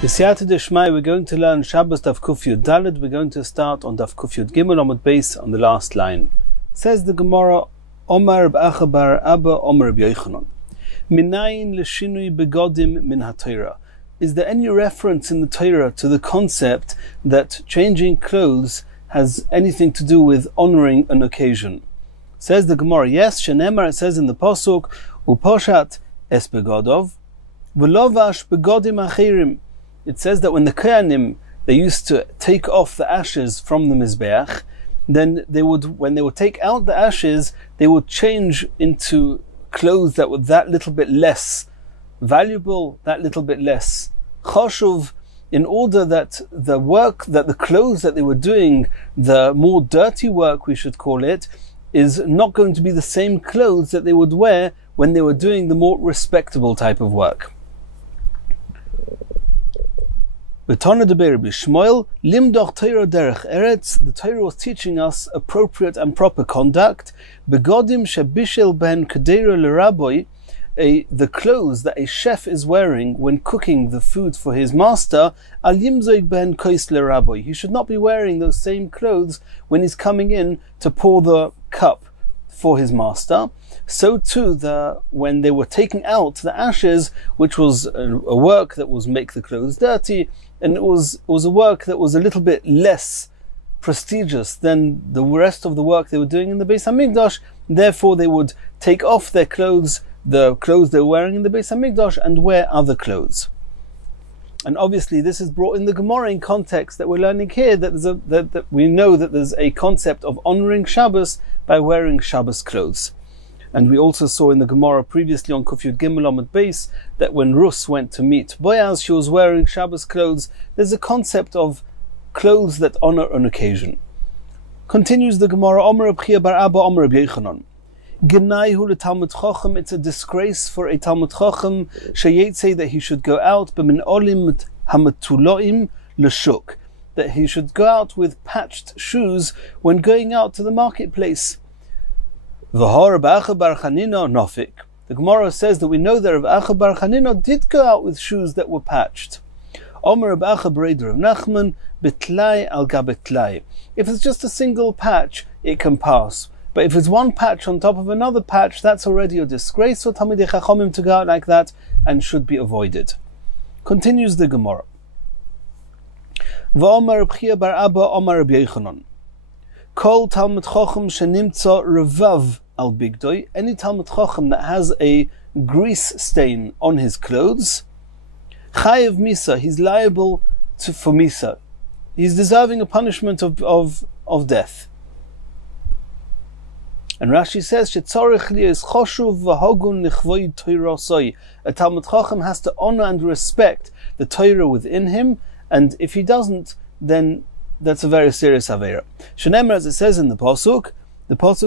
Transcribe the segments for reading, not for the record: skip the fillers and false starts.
B'siyata d'shmai, we're going to learn Shabbos Daf Kuf Yud Daled. We're going to start on Daf Kuf Yud Gimel on base on the last line. Says the Gemara, Omar b'Acha bar Abba, Omar b'Yochanan. Minayin l'shinui begodim min haTorah. Is there any reference in the Torah to the concept that changing clothes has anything to do with honoring an occasion? Says the Gemara, yes, Shenemar, it says in the Pasuk, Uposhat es begodov, v'lovash begodim achirim. It says that when the Kohanim, they used to take off the ashes from the Mizbeach, then they would, when they would take out the ashes, they would change into clothes that were that little bit less valuable, that little bit less chashuv, in order that the work, that the clothes that they were doing, the more dirty work we should call it, is not going to be the same clothes that they would wear when they were doing the more respectable type of work. The Torah was teaching us appropriate and proper conduct. Begodim shebishel ben kedera l'raboy, the clothes that a chef is wearing when cooking the food for his master, al yimzoig ben kois l'raboy. He should not be wearing those same clothes when he's coming in to pour the cup for his master. So too, when they were taking out the ashes, which was a work that was make the clothes dirty, and it was a work that was a little bit less prestigious than the rest of the work they were doing in the Beis Hamikdash. Therefore, they would take off their clothes, the clothes they were wearing in the Beis Hamikdash, and wear other clothes. And obviously, this is brought in the Gemara in context that we're learning here, that we know that there's a concept of honoring Shabbos by wearing Shabbos clothes. And we also saw in the Gemara previously on Kuf Yud Gimel Amud Beis that when Rus went to meet Boaz, she was wearing Shabbos clothes. There's a concept of clothes that honor an occasion. Continues the Gemara, Omer Abchia bar Abba, Omer Yochanan. Genaihu leTalmud Chacham, it's a disgrace for a Talmud Chacham, sheyetze, that he should go out, b'min olim hamatuloim l'shuk, that he should go out with patched shoes when going out to the marketplace. V'hor b'Acha bar Chanina nofik. The Gemara says that we know that Acha bar Chanina did go out with shoes that were patched. Omer b'Acha b'Reider of Nachman, b'tlai al gabetlai. If it's just a single patch, it can pass. But if it's one patch on top of another patch, that's already a disgrace for Talmidei Chachamim to go out like that and should be avoided. Continues the Gemara. V'Omer b'Chia bar Abba, Omer b'Yochanan. Kol Talmud Chacham shenimtza revav al bigdoi. Any Talmud Chacham that has a grease stain on his clothes, chayev misa, he's liable for misa. He's deserving a punishment of death. And Rashi says, shetzorich li is choshuv v'hogun nichvoid toirosoi. A Talmud Chacham has to honor and respect the Torah within him, and if he doesn't, then that's a very serious avera. Shenemar, as it says in the Pasuk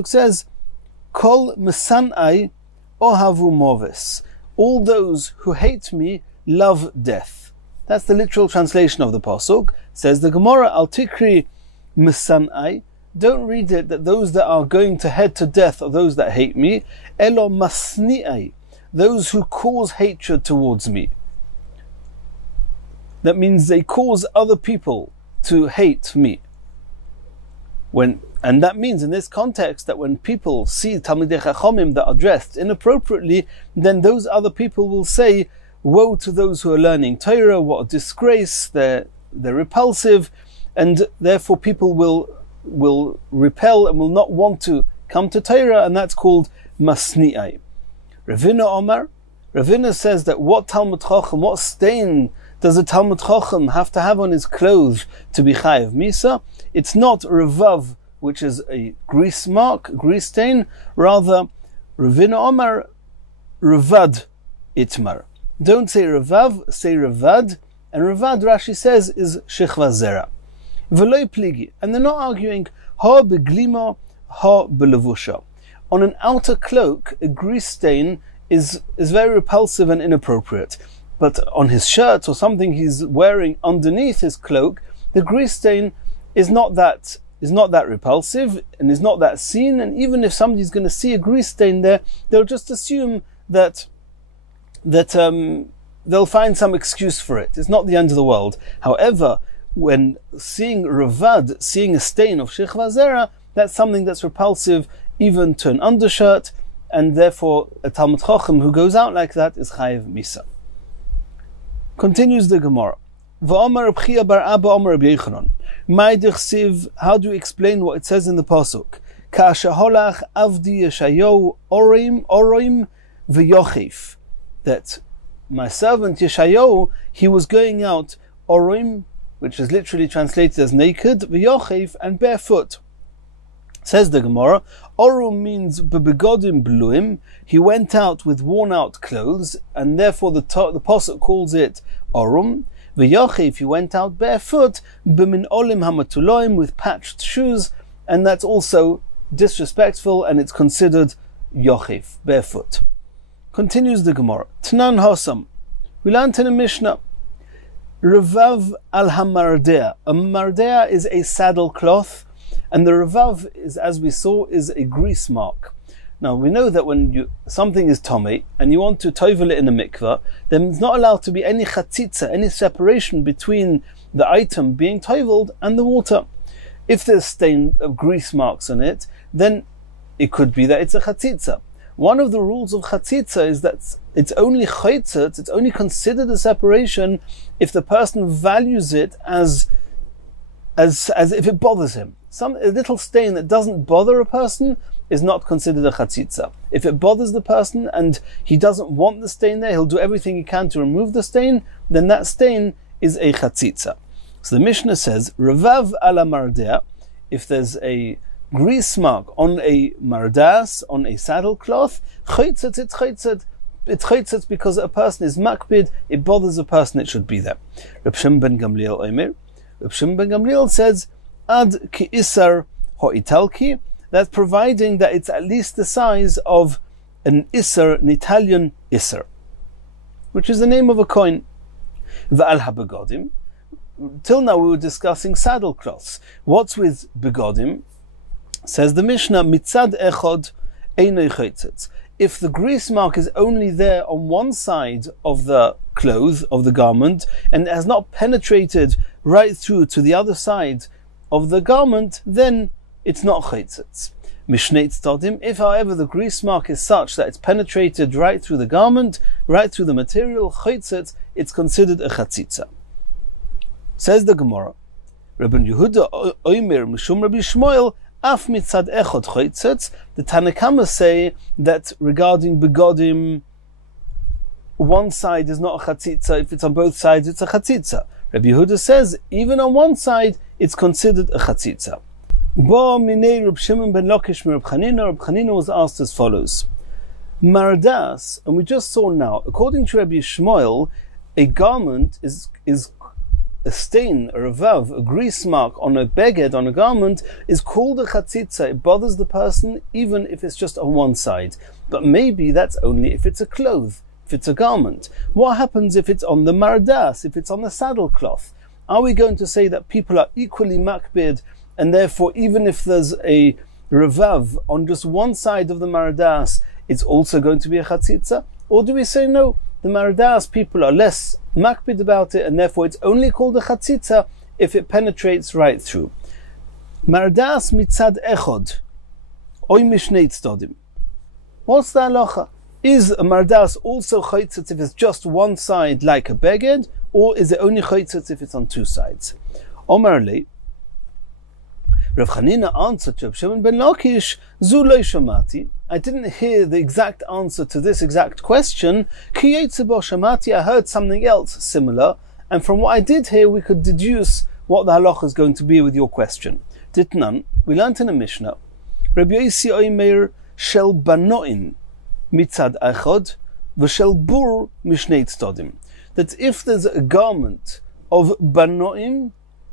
says, Kol mesanai ohavu moves. All those who hate me love death. That's the literal translation of the Pasuk. Says the Gemara, al tikri mesanai. Don't read it that those that are going to head to death are those that hate me. Elo masni'ai. Those who cause hatred towards me. That means they cause other people to hate me. And that means in this context that when people see Talmidei Chachamim that are dressed inappropriately, then those other people will say, woe to those who are learning Torah, what a disgrace, they're repulsive, and therefore people will repel and will not want to come to Torah, and that's called masni'ai. Ravina Omar, Ravina says that what Talmud Chacham, what stain does a Talmud Chacham have to have on his clothes to be chayev misa? It's not revav, which is a grease mark, grease stain. Rather, Ravina Omar, revad itmar. Don't say revav, say revad. And revad, Rashi says, is shechva zera. V'loi pligi. And they're not arguing, ha beglima, ha belevusha. On an outer cloak, a grease stain is very repulsive and inappropriate. But on his shirt or something he's wearing underneath his cloak, the grease stain is not that repulsive and is not that seen. And even if somebody's going to see a grease stain there, they'll just assume that they'll find some excuse for it. It's not the end of the world. However, when seeing Ravad, seeing a stain of Shechva Zera, that's something that's repulsive even to an undershirt, and therefore a Talmud Chacham who goes out like that is Chayiv Misa. Continues the Gemara. V'omar Reb Chia bar Abba Omar Reb Yechanan. Mai dichsiv, how do you explain what it says in the Pasuk? Ka'asher holach avdi Yeshayahu orim v'yochif. That my servant Yeshayahu, he was going out orim, which is literally translated as naked, v'yochif, and barefoot. Says the Gemara, Orum means bebegodim bluim. He went out with worn out clothes, and therefore the Pasuk calls it Orum. V'yochif, he went out barefoot, b'min olim hamatuloim, with patched shoes, and that's also disrespectful, and it's considered yochif, barefoot. Continues the Gemara. Tnan Hosam. We learned in a Mishnah. Revav al hamardea. A mardea is a saddle cloth, and the revav is, as we saw, is a grease mark. Now we know that when something is tomei and you want to tovel it in a mikveh, then it's not allowed to be any chatzitza, any separation between the item being toveled and the water. If there's stain of grease marks on it, then it could be that it's a chatzitza. One of the rules of chatzitza is that it's only chaitzet, it's only considered a separation if the person values it as if it bothers him. A little stain that doesn't bother a person is not considered a chatzitza. If it bothers the person and he doesn't want the stain there, he'll do everything he can to remove the stain, then that stain is a chatzitza. So the Mishnah says, Revav ala mardea, if there's a grease mark on a mardas, on a saddle cloth, chaitzet, it's chaitzet. It's chaitzet because a person is makbid, it bothers a person, it should be there. Reb Shimon ben Gamliel Omer. Reb Shimon ben Gamliel says, Ad ki isar ho'italki, that's providing that it's at least the size of an isar, an Italian isar, which is the name of a coin. Va'al habegodim. Till now we were discussing saddle cloths. What's with begodim? Says the Mishnah, mitzad echod einei chaitzet. If the grease mark is only there on one side of the cloth, of the garment, and it has not penetrated right through to the other side of the garment, then it's not chaitzet. Mishnei tzodim, if however the grease mark is such that it's penetrated right through the garment, right through the material, chaitzet, it's considered a chatzitza. Says the Gemara, Rabbi Yehuda Omer Mishum Rabbi Shmuel, Af mitzad echot chaitzet. The Tanakhama say that regarding begodim, one side is not a chatzitza. If it's on both sides, it's a chatzitza. Rabbi Yehuda says even on one side, it's considered a chatzitza. Bo minei Reb Shimon ben Lakish Reb Chanina. Reb Chanina was asked as follows: Mardas, and we just saw now, according to Rabbi Shmuel, a garment is a stain, a revav, a grease mark on a beged, on a garment, is called a chatzitza. It bothers the person even if it's just on one side. But maybe that's only if it's a cloth, if it's a garment. What happens if it's on the mardas, if it's on the saddle cloth? Are we going to say that people are equally makbid, and therefore even if there's a revav on just one side of the mardas, it's also going to be a chatzitza? Or do we say no? The mardas people are less makbid about it, and therefore it's only called a chatzitza if it penetrates right through. Mardas mitzad echod, oy mishnei tzodim. What's the halacha? Is a mardas also chaitzet if it's just one side like a beged, or is it only chaitzet if it's on two sides? Omar le, Rav Chanina answered to Reb Shimon ben Lakish, Zu lo shamati. I didn't hear the exact answer to this exact question. Ki yetze bo shamati, I heard something else similar, and from what I did hear, we could deduce what the halacha is going to be with your question. Ditnan, we learnt in a Mishnah, Rabbi Yossi Omer shel banoin mitzad echod v'shel bur mishnei tzodim. That if there's a garment of banoim,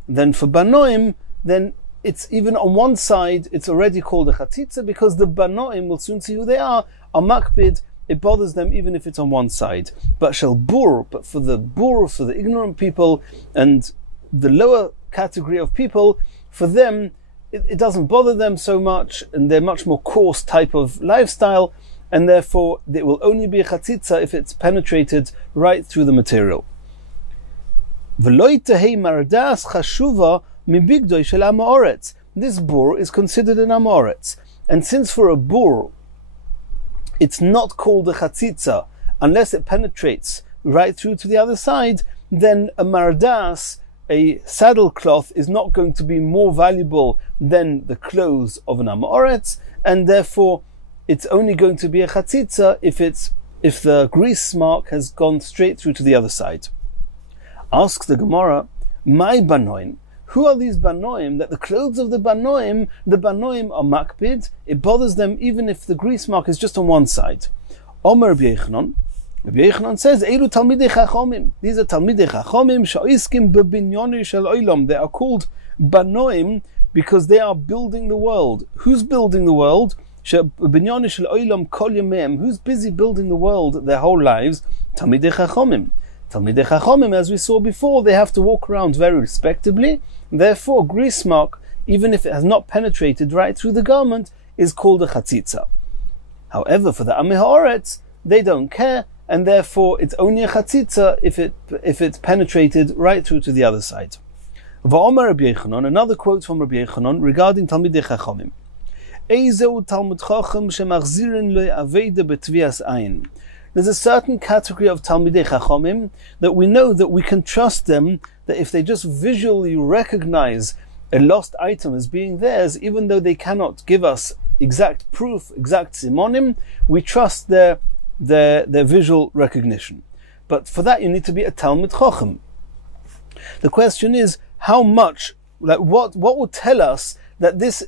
then for banoim, then it's even on one side, it's already called a chatzitza, because the banoim, we'll soon see who they are makbid, it bothers them even if it's on one side. But shel bur, but for the bur, for the ignorant people and the lower category of people, for them, it doesn't bother them so much, and they're much more coarse type of lifestyle, and therefore it will only be a chatzitza if it's penetrated right through the material. This bur is considered an amoretz, and since for a bur it's not called a chatzitza unless it penetrates right through to the other side, then a mardas, a saddle cloth, is not going to be more valuable than the clothes of an amoretz, and therefore it's only going to be a chatzitza if the grease mark has gone straight through to the other side. Asks the Gemara, my banoim, who are these banoim, that the clothes of the banoim are makpid, it bothers them even if the grease mark is just on one side. Omer Rabbi Yochanan says, Eilu Talmidei Chachomim. These are Talmidei Chachomim, Sha'iskim bebinyoni shel olam. They are called banoim because they are building the world. Who's building the world? Bebinyoni shel olam kol yameim. Who's busy building the world their whole lives? Talmidei Chachomim. Talmidei Chachomim, as we saw before, they have to walk around very respectably. Therefore, grease mark, even if it has not penetrated right through the garment, is called a chatzitza. However, for the Amei Haaretz, they don't care, and therefore it's only a chatzitza if it's penetrated right through to the other side. Va'omer Rabbi Yochanan, another quote from Rabbi Yochanan regarding Talmidei Chachomim. Eizeu Talmud Chacham shemachzirin lo aveida betvias ayin. There's a certain category of Talmidei Chachomim that we know that we can trust them, that if they just visually recognize a lost item as being theirs, even though they cannot give us exact proof, exact simonim, we trust their visual recognition. But for that you need to be a Talmid Chacham. The question is, how much, like what will tell us that this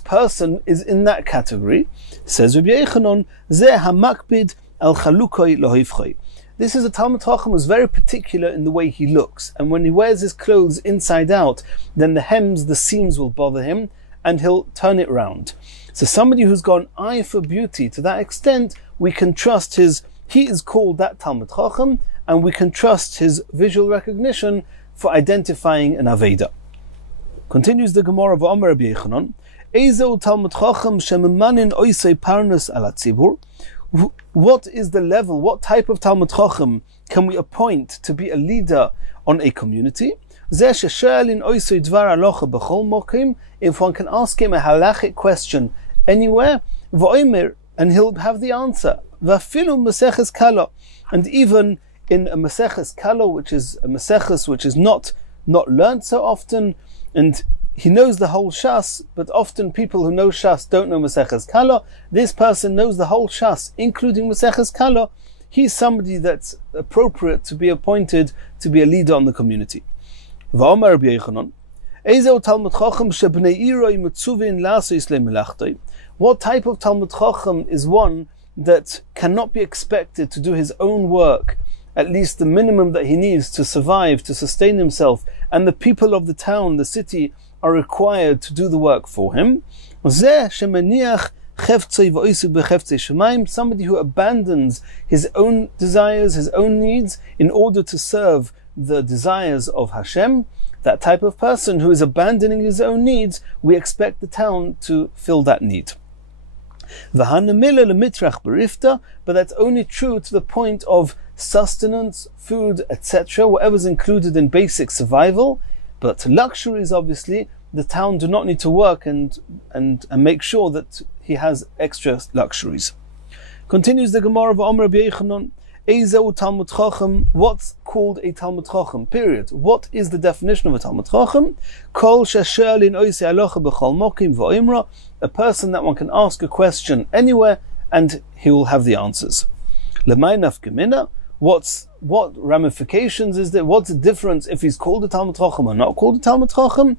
person is in that category? Says Rabbi Yochanan, Zeh hamakpid al chalukoi lohivchoi. This is a Talmid Chacham who's very particular in the way he looks, and when he wears his clothes inside out, then the hems, the seams will bother him, and he'll turn it round. So somebody who's got an eye for beauty to that extent, we can trust he is called that Talmid Chacham, and we can trust his visual recognition for identifying an Aveda. Continues the Gemara of Omer Rabbi Yochanan, Eizeu Talmid Chacham shememanin oisei parnus ala tzibur. What is the level, what type of Talmid Chacham can we appoint to be a leader on a community? If one can ask him a halachic question anywhere, and he'll have the answer. And even in a Maseches Kalo, which is a Maseches which is not learnt so often, and he knows the whole Shas, but often people who know Shas don't know Maseches Kalo. This person knows the whole Shas, including Maseches Kalo. He's somebody that's appropriate to be appointed to be a leader on the community. Va'omer Rabbi Yochanan, Eizeu Talmid Chacham shebnei iroi mitzuvin la'asos le'melachtai. What type of Talmid Chacham is one that cannot be expected to do his own work, at least the minimum that he needs to survive, to sustain himself, and the people of the town, the city, are required to do the work for him? Somebody who abandons his own desires, his own needs, in order to serve the desires of Hashem. That type of person who is abandoning his own needs, we expect the town to fill that need. But that's only true to the point of sustenance, food, etc., whatever's included in basic survival. But luxuries, obviously, the town do not need to work and make sure that he has extra luxuries. Continues the Gemara of Omer Rabbi Yochanan, Eizeu Talmid Chacham. What's called a Talmid Chacham? Period. What is the definition of a Talmid Chacham? Kol shasher lin oisei halacha b'chol mokim v'oimra. A person that one can ask a question anywhere and he will have the answers. Lemay nafkamina. What ramifications is there? What's the difference if he's called a Talmid Chacham or not called a Talmid Chacham?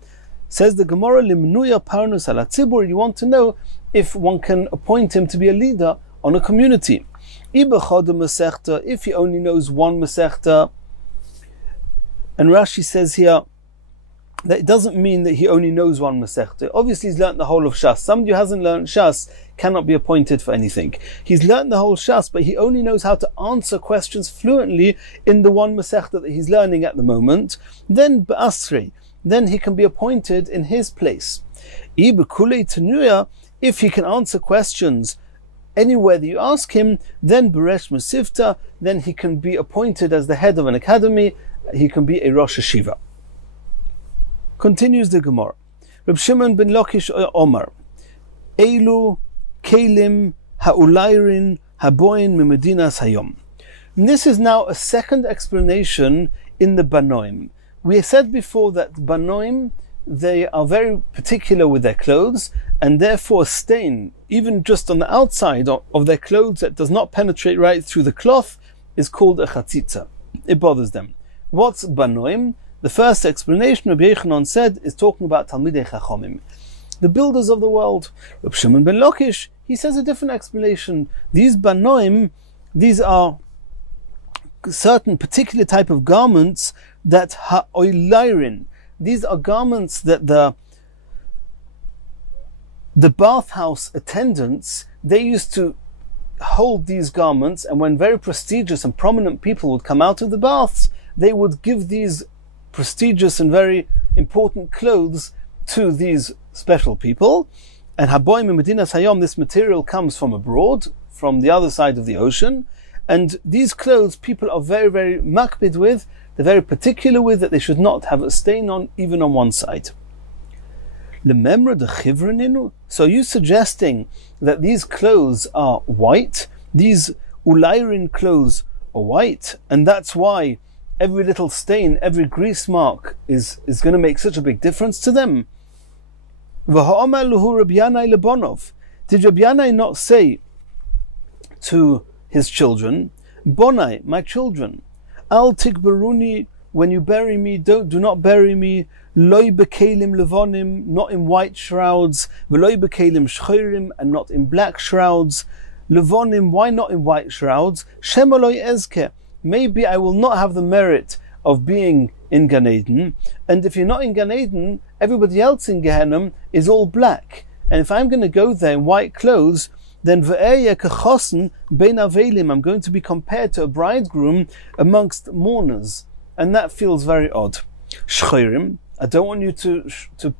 Says the Gemara, Limnuya parnus ala tzibur. You want to know if one can appoint him to be a leader on a community. If he only knows one Masechta, and Rashi says here that it doesn't mean that he only knows one Masechta. Obviously he's learnt the whole of Shas. Somebody who hasn't learnt Shas cannot be appointed for anything. He's learnt the whole Shas, but he only knows how to answer questions fluently in the one Masechta that he's learning at the moment. Then Ba'asri, then he can be appointed in his place. If he can answer questions anywhere that you ask him, then Beresh Masifta, then he can be appointed as the head of an academy, he can be a Rosh Hashiva. Continues the Gemara. Reb Shimon ben Lakish Omar, Eilu Kelim Ha'ulayrin Haboin Mimedinas Hayom. And this is now a second explanation in the Banoim. We said before that Banoim, they are very particular with their clothes, and therefore a stain, even just on the outside of their clothes that does not penetrate right through the cloth, is called a chatzitza. It bothers them. What's Banoim? The first explanation, Rabbi Yochanan said, is talking about Talmidei Chachomim, the builders of the world. Rabbi Shimon ben Lakish, he says a different explanation. These Banoim, these are certain particular type of garments that ha'oilairin. These are garments that the bathhouse attendants, they used to hold these garments, and when very prestigious and prominent people would come out of the baths, they would give these prestigious and very important clothes to these special people. And Haboim in Medinas Hayom, this material comes from abroad, from the other side of the ocean, and these clothes people are very, very makbid with, they're very particular with, that they should not have a stain on, even on one side. So are you suggesting that these clothes are white? These ulayrin clothes are white, and that's why every little stain, every grease mark is going to make such a big difference to them? Did Rabbi Yanai not say to his children, Bonai, my children, Al tikbaruni, when you bury me, do not bury me, Loi bekelim levonim, not in white shrouds, Veloi bekelim shchorim, and not in black shrouds. Levonim, why not in white shrouds? Shemaloi ezke, maybe I will not have the merit of being in Gan Eden, and if you're not in Gan Eden, everybody else in Gehenna is all black. And if I'm going to go there in white clothes, then ve'eya kechosen bein avelim, I'm going to be compared to a bridegroom amongst mourners, and that feels very odd. Shchorim, I don't want you to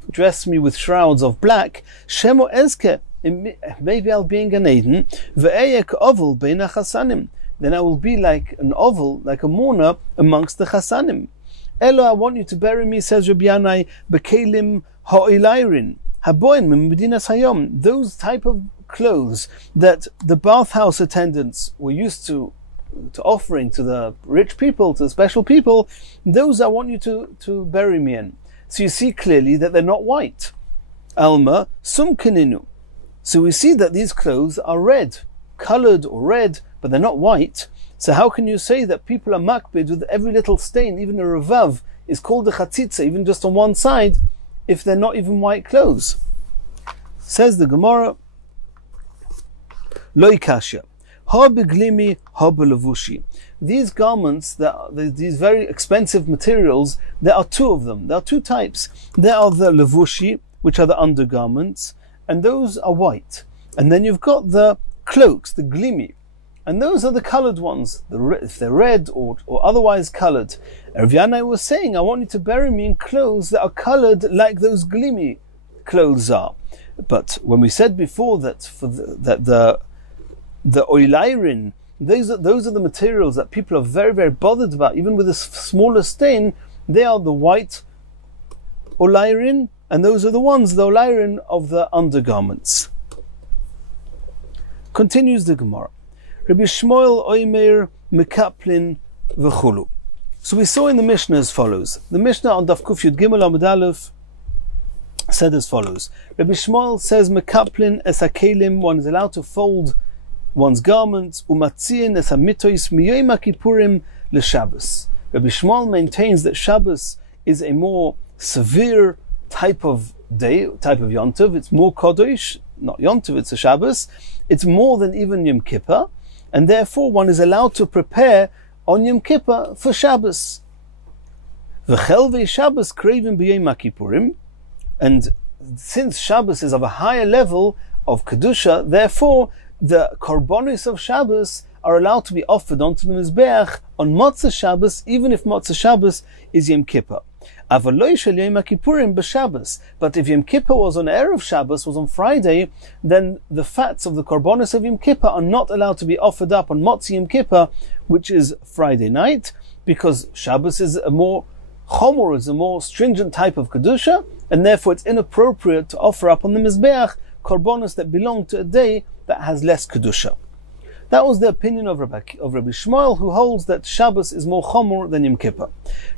dress me with shrouds of black. Shemo ezke, maybe I'll be in Gan Eden. Ve'eya ke'ovel bein hachasanim, then I will be like an oval, like a mourner amongst the chasanim. Elo, I want you to bury me, says Rabbi Yanai, bekelim ha'oilairin, haboin mimedinas hayom, those type of clothes that the bathhouse attendants were used to offering to the rich people, to the special people, those I want you to bury me in. So you see clearly that they're not white. Alma sumkaninu. So we see that these clothes are red, colored or red, but they're not white. So how can you say that people are makbid with every little stain, even a revav is called a chatzitza, even just on one side, if they're not even white clothes? Says the Gemara, Loi kasha, ha beglimi, ha belevushi. These garments, these very expensive materials, there are two of them. There are two types. There are the levushi, which are the undergarments, and those are white. And then you've got the cloaks, the glimi, and those are the colored ones, if they're red or otherwise colored. Rav Yanai was saying, I want you to bury me in clothes that are colored like those glimi clothes are. But when we said before that the oilairin, those are the materials that people are very, very bothered about, even with a smaller stain, they are the white oilairin, and those are the ones, the oilairin of the undergarments. Continues the Gemara. Rabbi Shmuel Oimer Mekaplin V'chulu. So we saw in the Mishnah as follows. The Mishnah on Daf Kuf Yud Gimel Amud Aleph said as follows. Rabbi Shmuel says Mekaplin es hakelim, one is allowed to fold one's garments, umatzien es hamitois miyom kippurim leShabbos. Rabbi Shmuel maintains that Shabbos is a more severe type of day, type of Yom Tov. It's more Kodesh, not Yom Tov, it's a Shabbos. It's more than even Yom Kippur, and therefore one is allowed to prepare on Yom Kippur for Shabbos. V'chel ve'Shabbos kreiven b'yom kippurim, and since Shabbos is of a higher level of Kedusha, therefore the korbanos of Shabbos are allowed to be offered onto the Mizbeach on Motzei Shabbos, even if Motzei Shabbos is Yom Kippur. Avaloi shel Yom Kippurim b'Shabbos. But if Yom Kippur was on Erev Shabbos, was on Friday, then the fats of the korbanos of Yom Kippur are not allowed to be offered up on Motzi Yom Kippur, which is Friday night, because Shabbos is a more chomor, is a more stringent type of kedusha, and therefore it's inappropriate to offer up on the Mizbeach korbanos that belong to a day that has less kedusha. That was the opinion of Rabbi Shmuel, who holds that Shabbos is more chomor than Yom Kippur.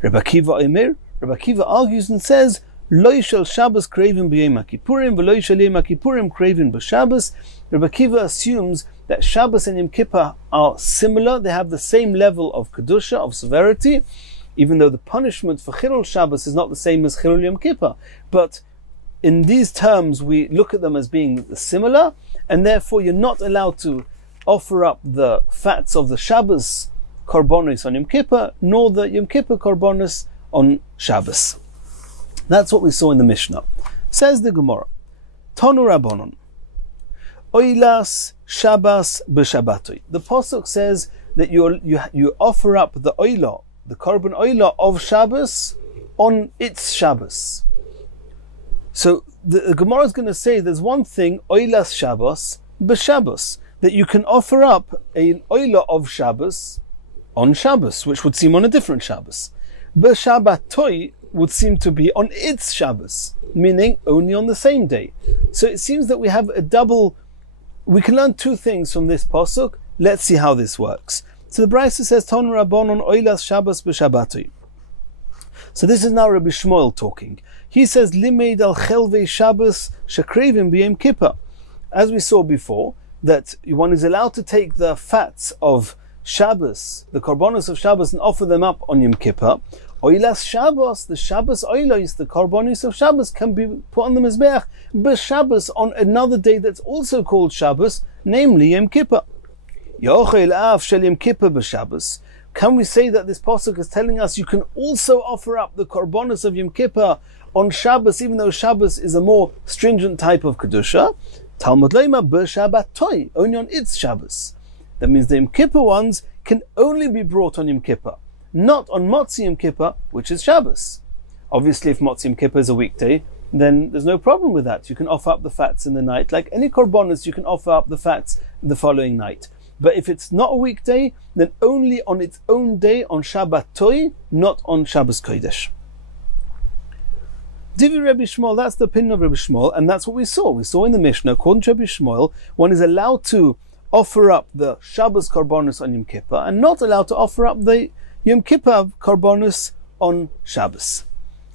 Rabbi Akiva argues and says, Lo shel Shabbos kravin b'Yom Kippurim, v'lo shel Yom Kippurim kravin b'Shabbos. Rabbi Akiva assumes that Shabbos and Yom Kippur are similar, they have the same level of kedusha, of severity, even though the punishment for Chilul Shabbos is not the same as Chilul Yom Kippur. But in these terms, we look at them as being similar, and therefore you're not allowed to offer up the fats of the Shabbos korbanos on Yom Kippur, nor the Yom Kippur korbanos on Shabbos. That's what we saw in the Mishnah. Says the Gemara, Tonu Rabbanon, Oilas Shabbos b'Shabbatoi. The Pasuk says that you offer up the oila, the korban oila of Shabbos on its Shabbos. So the Gemara is going to say there's one thing, oilas Shabbos b'Shabbos, that you can offer up an oila of Shabbos on Shabbos, which would seem on a different Shabbos. B'Shabbatoi would seem to be on its Shabbos, meaning only on the same day. So it seems that we have a double. We can learn two things from this pasuk. Let's see how this works. So the Brisa says, Ton Rabbanon oilas Shabbos b'Shabbatoi. So this is now Rabbi Shmuel talking. He says, Limeid al chelvei Shabbos shekrevim b'Yom Kippur. As we saw before, that one is allowed to take the fats of Shabbos, the korbanos of Shabbos, and offer them up on Yom Kippur. Oilas Shabbos, the Shabbos oilos, the korbanos of Shabbos, can be put on the Mizbeach b'Shabbos on another day that's also called Shabbos, namely Yom Kippur. Yochel av shel Yom Kippur b'Shabbos. Can we say that this pasuk is telling us you can also offer up the korbanos of Yom Kippur on Shabbos, even though Shabbos is a more stringent type of kedusha? Talmud leima b'Shabbatoi, only on its Shabbos. That means the Yom Kippur ones can only be brought on Yom Kippur, not on Motzi Yom Kippur, which is Shabbos. Obviously, if Motzi Yom Kippur is a weekday, then there's no problem with that. You can offer up the fats in the night. Like any korbanos, you can offer up the fats the following night. But if it's not a weekday, then only on its own day, on Shabbatoi, not on Shabbos Kodesh. Divi Rabbi Shmuel, that's the opinion of Rabbi Shmuel, and that's what we saw. We saw in the Mishnah, according to Rabbi Shmuel, one is allowed to offer up the Shabbos korbanos on Yom Kippur, and not allowed to offer up the Yom Kippur korbanos on Shabbos.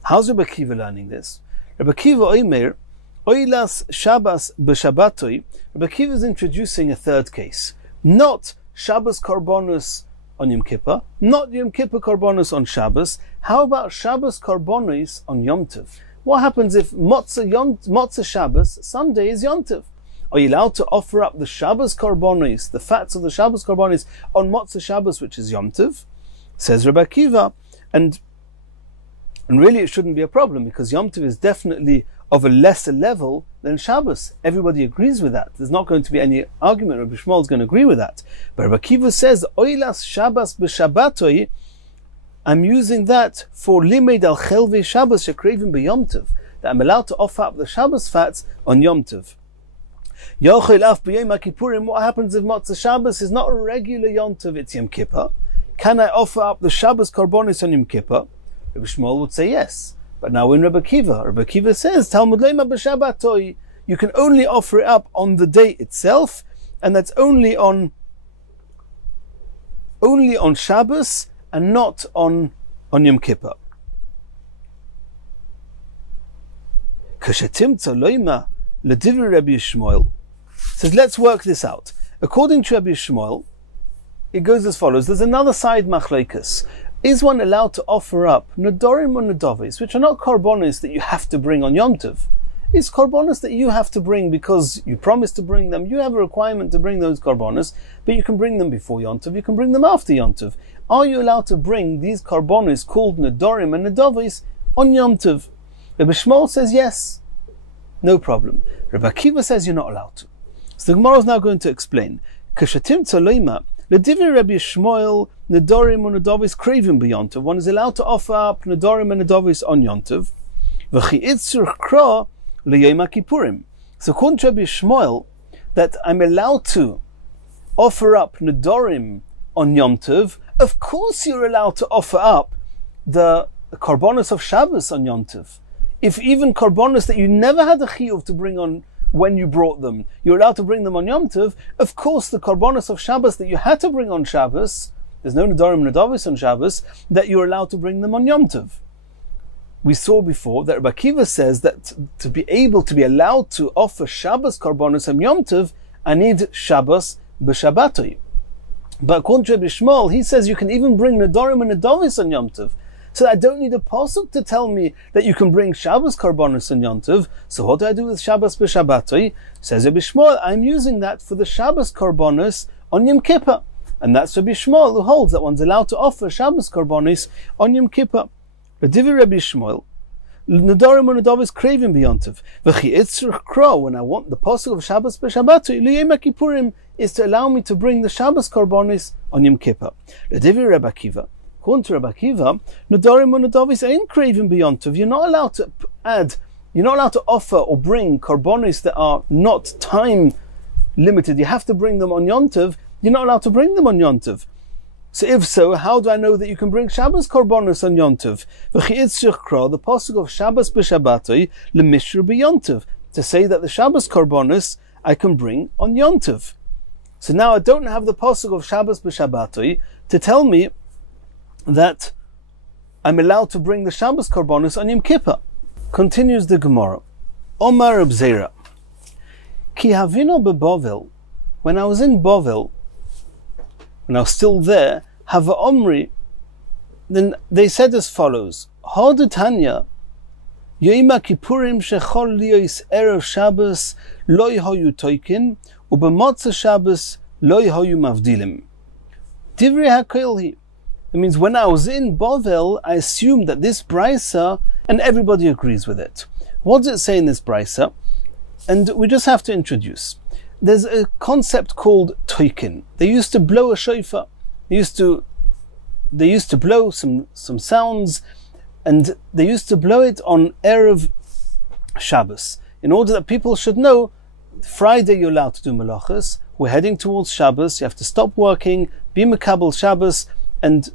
How's Rabbi Akiva learning this? Rabbi Akiva Omer, Oilas Shabbos b'Shabbatoi. Rabbi Akiva is introducing a third case. Not Shabbos korbanos on Yom Kippur, not Yom Kippur korbanos on Shabbos. How about Shabbos korbanos on Yom Tov? What happens if Motzah Shabbos, Sunday is Yom Tov? Are you allowed to offer up the Shabbos korbanos, the fats of the Shabbos korbanos, on Motzah Shabbos, which is Yom Tov? Says Rabbi Akiva, and really it shouldn't be a problem, because Yom Tov is definitely of a lesser level than Shabbos. Everybody agrees with that. There's not going to be any argument. Rabbi Shmuel is going to agree with that. But Rabbi Akiva says, Oilas Shabbos b'Shabbatoi, I'm using that for Limeid al chelvei Shabbos shekrevim b'Yom Tov, that I'm allowed to offer up the Shabbos fats on Yom Tov. Yochel af b'Yom Kippurim, what happens if Motzah Shabbos is not a regular Yom Tov, it's Yom Kippur? Can I offer up the Shabbos korbanos on Yom Kippur? Rabbi Shmuel would say yes. But now in Rabbi Akiva says, Talmud leima b'Shabbatoi, you can only offer it up on the day itself, and that's only on Shabbos and not on Yom Kippur. Kashetimtza loima l'divri Rabbi Shmuel. Says, let's work this out. According to Rabbi Shmuel, it goes as follows. There's another side machlokes. Is one allowed to offer up nedorim or nedovis, which are not korbanos that you have to bring on Yom Tov? It's korbanos that you have to bring because you promised to bring them. You have a requirement to bring those korbanos, but you can bring them before Yom Tov, you can bring them after Yom Tov. Are you allowed to bring these korbanos called nedorim and nedovis on Yom Tov? Rabbi Shmuel says yes, no problem. Rabbi Akiva says you're not allowed to. So the Gemara is now going to explain. Kashatim tzaloima L'divrei Rabbi Shmuel, nedorim u'nedovis krevim b'yontav. One is allowed to offer up nedorim and nedovis on yontav. V'chi itzur kra l'yom kippurim. So according to Rabbi Shmuel, that I'm allowed to offer up nedorim on yontav. Of course you're allowed to offer up the korbanos of Shabbos on yontav. If even korbanos that you never had a chiyuv to bring on when you brought them, you're allowed to bring them on Yom Tov, of course the korbanos of Shabbos that you had to bring on Shabbos, there's no nedarim and nedavis on Shabbos, that you're allowed to bring them on Yom Tov. We saw before that Rabbi Akiva says that to be able to be allowed to offer Shabbos korbanos on Yom Tov, I need Shabbos b'Shabbatoi. But according to Rabbi Shmuel, he says you can even bring nedarim and nedavis on Yom Tov. So I don't need a pasuk to tell me that you can bring Shabbos korbanos on Yom Tov. So what do I do with Shabbos b'Shabbatoi? Says Rabbi Shmuel, I'm using that for the Shabbos korbanos on Yom Kippur. And that's Rabbi Shmuel who holds that one's allowed to offer Shabbos korbanos on Yom Kippur. L'divrei Rabbi Shmuel, nedarim u'nedavis krevim b'yontav. V'chi itzur kra, when I want the pasuk of Shabbos b'Shabbatoi, l'yom kippurim, is to allow me to bring the Shabbos korbanos on Yom Kippur. L'divrei Rabbi Akiva, according to Rabbi Akiva, nedarim u'nedavis ain't krevim b'yontav. You're not allowed to add, you're not allowed to offer or bring korbanos that are not time limited. You have to bring them on yontav. You're not allowed to bring them on yontav. So if so, how do I know that you can bring Shabbos korbanos on yontav? V'chi itzur kra, the pasuk of Shabbos b'Shabbatoi, l'mishra b'yontav, to say that the Shabbos korbanos I can bring on yontav. So now I don't have the pasuk of Shabbos b'Shabbatoi to tell me that I'm allowed to bring the Shabbos korbanos on Yom Kippur. Continues the Gemara. Omar Reb Zera, Ki havino beBovel, when I was in Bovel, when I was still there, Hava Omri, then they said as follows: Hodu Tanya, Yoima Kippurim shechol liyos erev Shabbos loy hoyu toikin, ubemotza Shabbos loy hoyu mavdilim. Divrei hakoilhi. It means when I was in Bovel, I assumed that this brisa, and everybody agrees with it. What does it say in this brisa? And we just have to introduce. There's a concept called toikin. They used to blow a shofar. They used to blow some sounds, and they used to blow it on Erev Shabbos, in order that people should know, Friday you're allowed to do malachas, we're heading towards Shabbos, you have to stop working, be mekabel Shabbos, and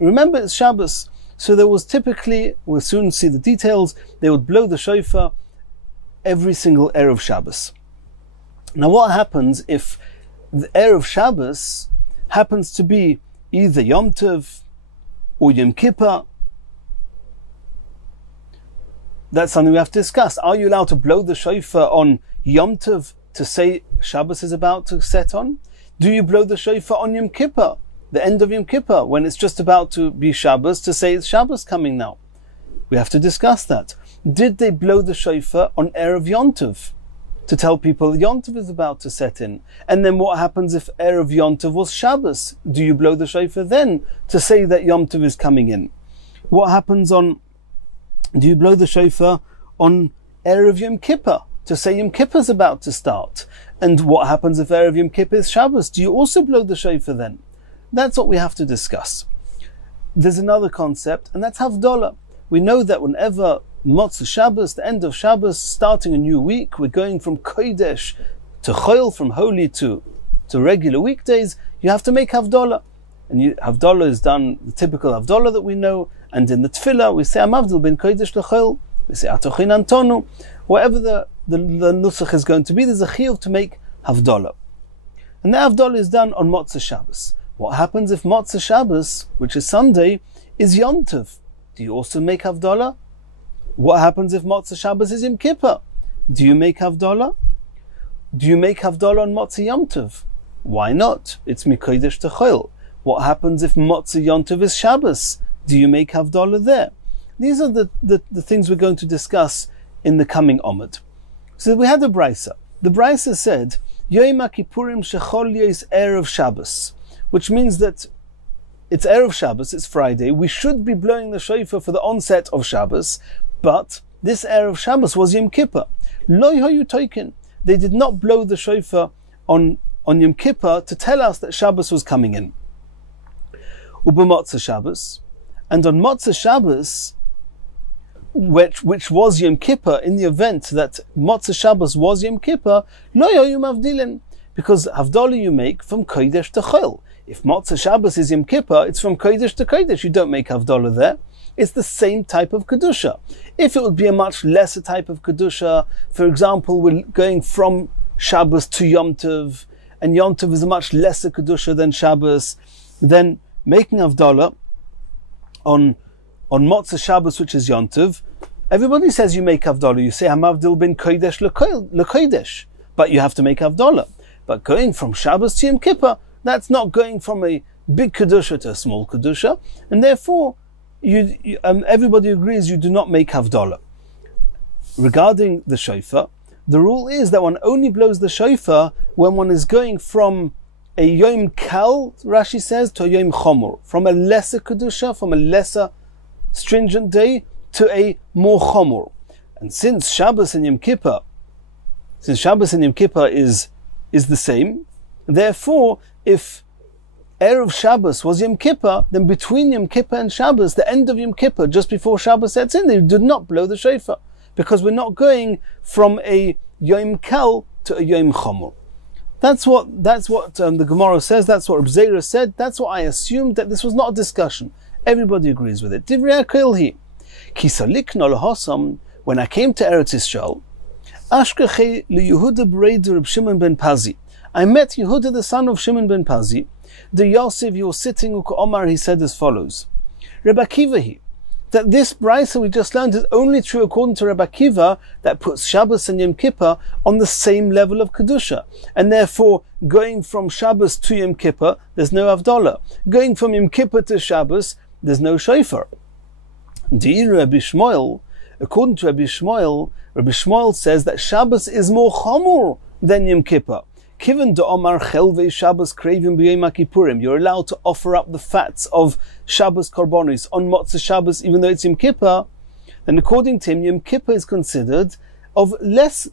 remember it's Shabbos. So there was typically, we'll soon see the details, they would blow the shofar every single Erev Shabbos. Now what happens if the Erev Shabbos happens to be either Yom Tov or Yom Kippur? That's something we have to discuss. Are you allowed to blow the shofar on Yom Tov to say Shabbos is about to set on? Do you blow the shofar on Yom Kippur, the end of Yom Kippur, when it's just about to be Shabbos, to say it's Shabbos coming now? We have to discuss that. Did they blow the shofar on Erev Yom Tov to tell people Yom Tov is about to set in? And then what happens if Erev Yom Tov was Shabbos? Do you blow the shofar then to say that Yom Tov is coming in? What happens do you blow the shofar on Erev Yom Kippur to say Yom Kippur is about to start? And what happens if Erev Yom Kippur is Shabbos? Do you also blow the shofar then? That's what we have to discuss. There's another concept, and that's Havdalah. We know that whenever Motzei Shabbos, the end of Shabbos, starting a new week, we're going from Kodesh to Chol, from holy to regular weekdays, you have to make Havdalah. And Havdalah is done, the typical Havdalah that we know, and in the Tefillah we say Amavdil ben Kodesh leChol, we say Atochin Antonu. Whatever the nusach is going to be, there's a chiyuv to make Havdalah. And the Havdalah is done on Motzei Shabbos. What happens if Motzei Shabbos, which is Sunday, is Yom Tov? Do you also make Havdalah? What happens if Motzei Shabbos is Yom Kippur? Do you make Havdalah? Do you make Havdalah on Motzei Yom Tov? Why not? It's Mikodesh to Chol. What happens if Motzei Yom Tov is Shabbos? Do you make Havdalah there? These are the things we're going to discuss in the coming Omid. So we had a brisa. The brisa said, Yom Kippurim shechol yos erev Shabbos, which means that it's Erev Shabbos, it's Friday, we should be blowing the shofar for the onset of Shabbos, but this Erev Shabbos was Yom Kippur. Lo hoyu toikin. They did not blow the shofar on on Yom Kippur to tell us that Shabbos was coming in. Uba Shabbos, and on Motzah Shabbos, which was Yom Kippur, in the event that Motzah Shabbos was Yom Kippur, lo yoyu mavdilin, because Havdalah you make from Kodesh to Chol. If Motzah Shabbos is Yom Kippur, it's from Kodesh to Kodesh. You don't make Havdalah there. It's the same type of Kedusha. If it would be a much lesser type of Kedusha, for example, we're going from Shabbos to Yom Tov, and Yom Tov is a much lesser Kedusha than Shabbos, then making Havdalah on Motzah Shabbos, which is Yom Tov, everybody says you make Havdalah. You say Hamavdil bin Kodesh leKodesh, but you have to make Havdalah. But going from Shabbos to Yom Kippur, that's not going from a big Kedusha to a small Kedusha, and therefore everybody agrees you do not make Havdalah. Regarding the shofar, the rule is that one only blows the shofar when one is going from a Yom Kal, Rashi says, to a Yom Chomor, from a lesser Kedusha, from a lesser stringent day to a more Chomor. And since Shabbos and Yom Kippur is the same, therefore, if Erev Shabbos was Yom Kippur, then between Yom Kippur and Shabbos, the end of Yom Kippur, just before Shabbos sets in, they did not blow the shofar, because we're not going from a Yom Kal to a Yom Chomor. That's what the Gemara says. That's what Reb Zera said. That's what I assumed, that this was not a discussion. Everybody agrees with it. Divrei HaKoil Ki salikna lahasam, when I came to Eretz Yisrael, Ashkeche liYehuda b'reider Reb Shimon ben Pazi. I met Yehuda, the son of Shimon ben Pazi. The Yosef, he was sitting, Uka Omar, he said as follows: Reb Akiva, that this brayso we just learned is only true according to Reb Akiva, that puts Shabbos and Yom Kippur on the same level of Kedusha. And therefore, going from Shabbos to Yom Kippur, there's no Havdalah. Going from Yom Kippur to Shabbos, there's no shofar. Deir Rabbi Shmuel, according to Rabbi Shmuel says that Shabbos is more chomor than Yom Kippur. Kiven de Omar Chelvei Shabbos Kravim B'Yom Kippurim. You're allowed to offer up the fats of Shabbos Korbanos on Motzah Shabbos, even though it's Yom Kippur. Then according to him, Yom Kippur is considered of less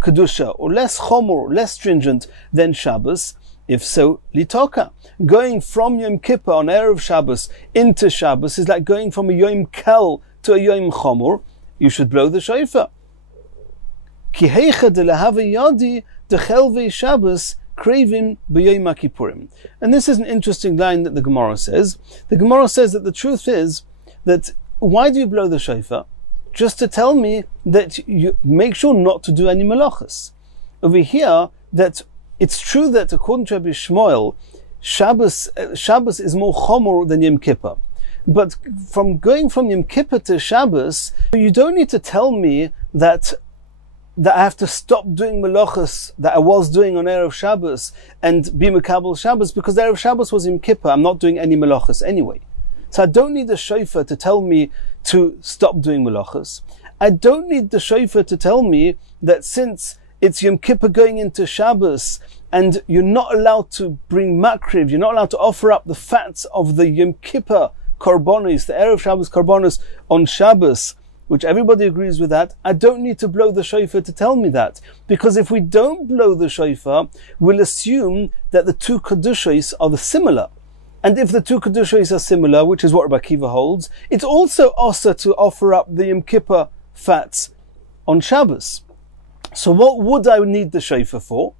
Kedusha, or less chomor, less stringent than Shabbos. If so, litoka. Going from Yom Kippur on Erev Shabbos into Shabbos is like going from a Yom Kal to a Yom Chomor. You should blow the shofar. Ki heicha de lahava yadi dechelvei Shabbos kravim b'yom kippurim. And this is an interesting line that the Gemara says. The Gemara says that the truth is that why do you blow the shofar? Just to tell me that you make sure not to do any malachas. Over here, that it's true that according to Rabbi Shmuel, Shabbos is more chomor than Yom Kippur. But from going from Yom Kippur to Shabbos, you don't need to tell me that I have to stop doing malachas that I was doing on Erev Shabbos and be Mekabel Shabbos, because Erev Shabbos was Yom Kippur. I'm not doing any malachas anyway. So I don't need the shofar to tell me to stop doing malachas. I don't need the shofar to tell me that since it's Yom Kippur going into Shabbos and you're not allowed to bring makriv, you're not allowed to offer up the fats of the Yom Kippur korbanos, the Erev Shabbos korbanos on Shabbos, which everybody agrees with that. I don't need to blow the shofar to tell me that. Because if we don't blow the shofar, we'll assume that the two kedushos are similar. And if the two kedushos are similar, which is what Rabbi Akiva holds, it's also also to offer up the Yom Kippur fats on Shabbos. So what would I need the shofar for?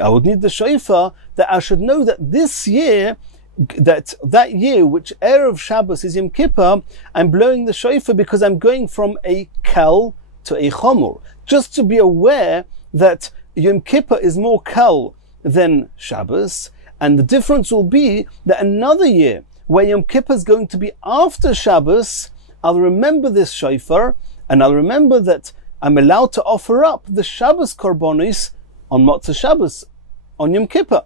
I would need the shofar that I should know that this year, that year, which Erev Shabbos is Yom Kippur, I'm blowing the shofar because I'm going from a kal to a chomor. Just to be aware that Yom Kippur is more kal than Shabbos, and the difference will be that another year, where Yom Kippur is going to be after Shabbos, I'll remember this shofar, and I'll remember that I'm allowed to offer up the Shabbos korbanos on Motzah Shabbos, on Yom Kippur.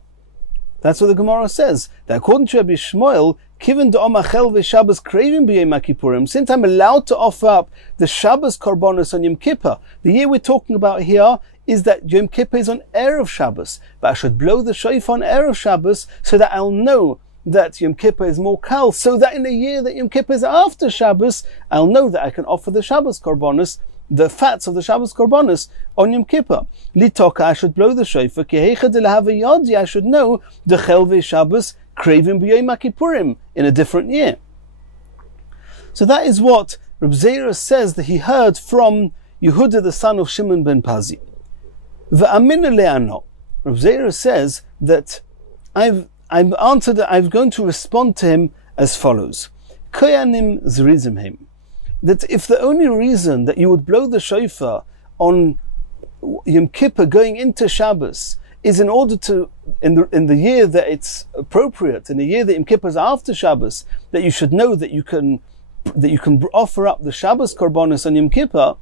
That's what the Gemara says. That according to Rabbi Shmuel, Kiven de'oma chelvei Shabbos kravim b'yom kippurim, since I'm allowed to offer up the Shabbos korbanos on Yom Kippur, the year we're talking about here is that Yom Kippur is on Erev Shabbos. But I should blow the shofar on Erev Shabbos so that I'll know that Yom Kippur is more kal, so that in a year that Yom Kippur is after Shabbos, I'll know that I can offer the Shabbos korbanos the fats of the Shabbos Korbanos on Yom Kippur. Litoka, I should blow the shofar. Kihecha de lahava yodi, I should know the Chelve Shabbos Krevim b'Yom Kippurim in a different year. So that is what Reb Zera says that he heard from Yehuda, the son of Shimon ben Pazi. Ve'amina le'ano. Reb Zera says that I'm going to respond to him as follows. Koyanim zrizim him. That if the only reason that you would blow the shofar on Yom Kippur going into Shabbos is in order to, in the year that it's appropriate, in the year that Yom Kippur is after Shabbos, that you should know that you can offer up the Shabbos Korbanos on Yom Kippur,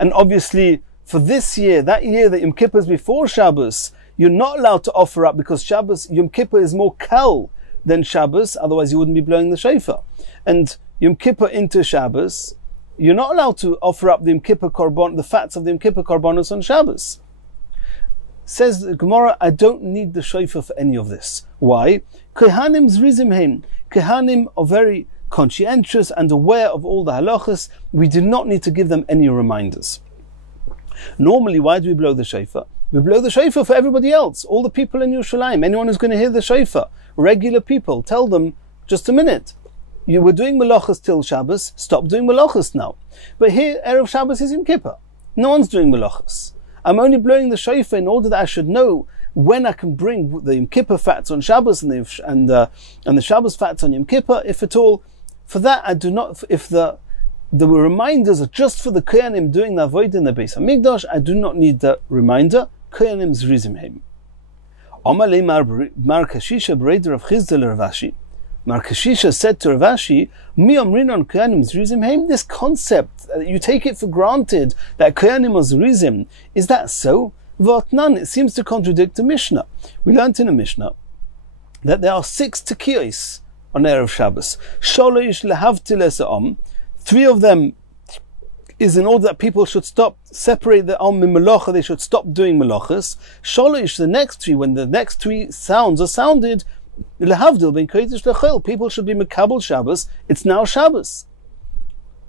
and obviously for this year, that year that Yom Kippur is before Shabbos, you're not allowed to offer up because Shabbos, Yom Kippur is more kal than Shabbos, otherwise you wouldn't be blowing the shofar. And Yom Kippur into Shabbos, you're not allowed to offer up the Yom Kippur Korban, the fats of the Yom Kippur Korbanos on Shabbos. Says the Gemara, I don't need the shofar for any of this. Why? Kehanim zrizim heim. Kehanim are very conscientious and aware of all the halachas. We do not need to give them any reminders. Normally, why do we blow the shofar? We blow the shofar for everybody else, all the people in Yerushalayim, anyone who's going to hear the shofar, regular people. Tell them, just a minute, you were doing melachas till Shabbos, stop doing melachas now. But here, Erev Shabbos is Yom Kippur. No one's doing melachas. I'm only blowing the shofar in order that I should know when I can bring the Yom Kippur fats on Shabbos and the Shabbos fats on Yom Kippur, if at all. For that, I do not, if the reminders are just for the Kohanim doing the avodah in the Beis HaMikdash, I do not need the reminder. Kohanim zrizim heim. Amalei Mar Kashisha b'reider of Chisda l'Ravashi. Mar Kashisha said to Ravashi, Mi omrin on Kohanim zrizim heim. This concept, you take it for granted that Kohanim are zrizim. Is that so? V'otnan, it seems to contradict the Mishnah. We learnt in a Mishnah that there are 6 tekiyos on Erev Shabbos. Sholosh lehavtil esa'am. 3 of them is in order that people should separate the Am min Melacha, they should stop doing Melachas. Sholosh, the next 3, when the next 3 sounds are sounded, lehavdil ben kodesh lechol, people should be Mekabel Shabbos, it's now Shabbos.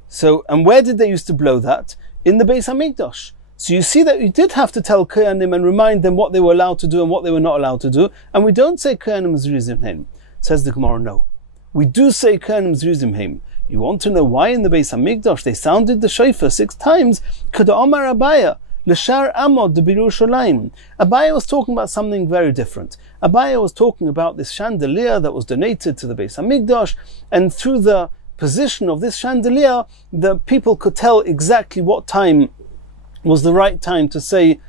So, and where did they used to blow that? In the Beis HaMikdash. So you see that you did have to tell Kohanim and remind them what they were allowed to do and what they were not allowed to do, and we don't say Kohanim zrizim heim. Says the Gemara, no. We do say Kohanim zrizim heim. You want to know why in the Beis HaMikdash they sounded the shofar 6 times? Kada Omar Abaya, L'shar Amod de Birushalayim. Abaya was talking about something very different. Abaya was talking about this chandelier that was donated to the Beis HaMikdash, and through the position of this chandelier, the people could tell exactly what time was the right time to say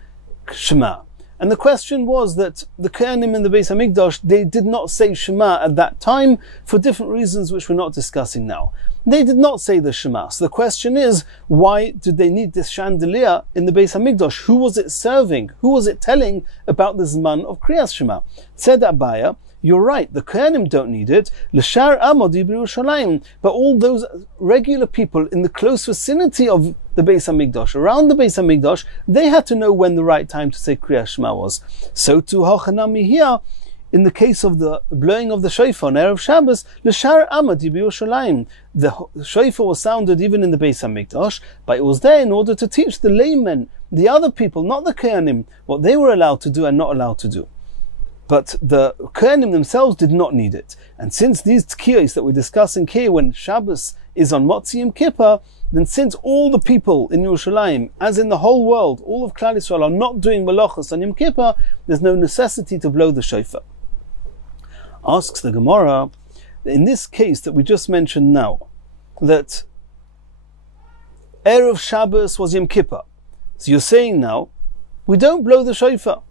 Shema. And the question was that the Kohanim in the Beis HaMikdash, they did not say Shema at that time for different reasons which we're not discussing now. They did not say the Shema. So the question is, why did they need this chandelier in the Beis HaMikdash? Who was it serving? Who was it telling about the Zman of Kriyas Shema? Said Abaya, you're right, the Kohanim don't need it. L'shar Amod Yerushalayim, but all those regular people in the close vicinity of the Beis HaMikdash, around the Beis HaMikdash, they had to know when the right time to say Kriyas Shema was. So too Hachanami here, in the case of the blowing of the shofar on Erev Shabbos, L'shar Amod Yerushalayim, the shofar was sounded even in the Beis HaMikdash, but it was there in order to teach the laymen, the other people, not the Kohanim, what they were allowed to do and not allowed to do. But the Kohanim themselves did not need it. And since these tkiyos that we're discussing here, when Shabbos is on Motzi Yom Kippur, then since all the people in Yerushalayim, as in the whole world, all of Klal Yisrael are not doing melachos on Yom Kippur, there's no necessity to blow the shofar. Asks the Gemara, in this case that we just mentioned now, that Erev Shabbos was Yom Kippur. So you're saying now, we don't blow the shofar.